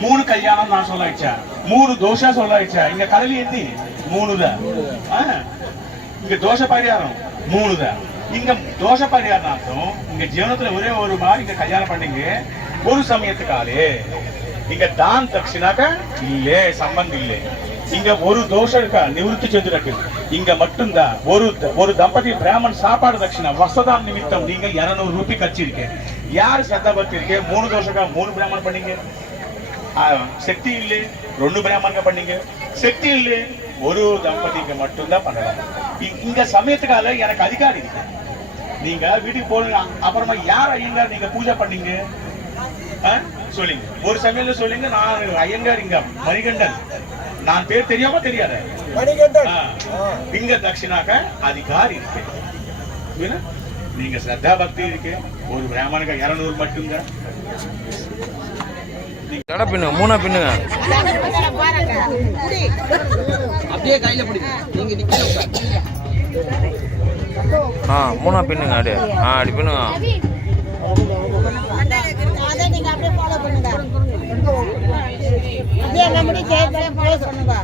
மூணு கல்யாணம் நான் சொல்ல வச்சேன். மூணு தோஷ சொல்ல வச்சேன். இங்க கடலி எத்தி மூணுதான் ஆ, இங்க தோஷ பரிகாரம் மூணுதான் இங்க தோஷ பரிகாரம் அர்த்தம் இங்க ஜீவனத்துல ஒரே ஒரு மாதிரி இங்க கல்யாணம் பண்ணீங்க. ஒரு சமயத்துக்காலே இங்க தான் தட்சிணாக்க இல்லே சம்பந்தம் இல்லே. இங்க ஒரு தோஷம் இருக்கா? நிவர்த்தி செஞ்சிருக்கு இங்க மட்டும்தான். ஒரு ஒரு தம்பதி பிராமன் சாப்பாடு தட்சிணா வசதா நிமித்தம் நீங்கள் இருநூறு ரூபாய் கச்சிருக்கேன் யார் சத்த பக்தி மூணு தோஷக்கா? மூணு பிராமன் பண்ணீங்க. சக்தி இல்லை. ரெண்டு பிராமணங்க பண்ணீங்க. சக்தி இல்லை. ஒரு தம்பதிக்கு மட்டும்தான் பண்ணலாம். இ- இங்க சமயத்துக்கால எனக்கு அதிகாரி இருக்கு. நீங்க வீட்டுக்கு போடுங்க அப்புறமா யார் ஐயங்கார் நீங்க பூஜை பண்ணீங்க? சொல்லுங்க. ஒரு சமயத்துல சொல்லுங்க நான் ஐயங்கார் இங்க மணிகண்டன். நான் பேர் தெரியாம தெரியாத. இங்க தட்சிணாக்க அதிகாரி இருக்கு. புரியுதா? நீங்க ஸ்ரத்தா பக்தி இருக்கு. ஒரு பிராமணுக்கு இருநூறு மட்டும்தான் கடை பின்னுங்க மூணா பின்னுங்க. அப்படியே கையில பிடி. நீங்க நிக்கல ஆ மூணா பின்னுங்க அப்படியே ஆ அப்படி பின்னுங்க. அதை நீங்க அப்படியே ஃபாலோ பண்ணுங்க. அப்படியே நம்மளுடைய ভালো শোনবা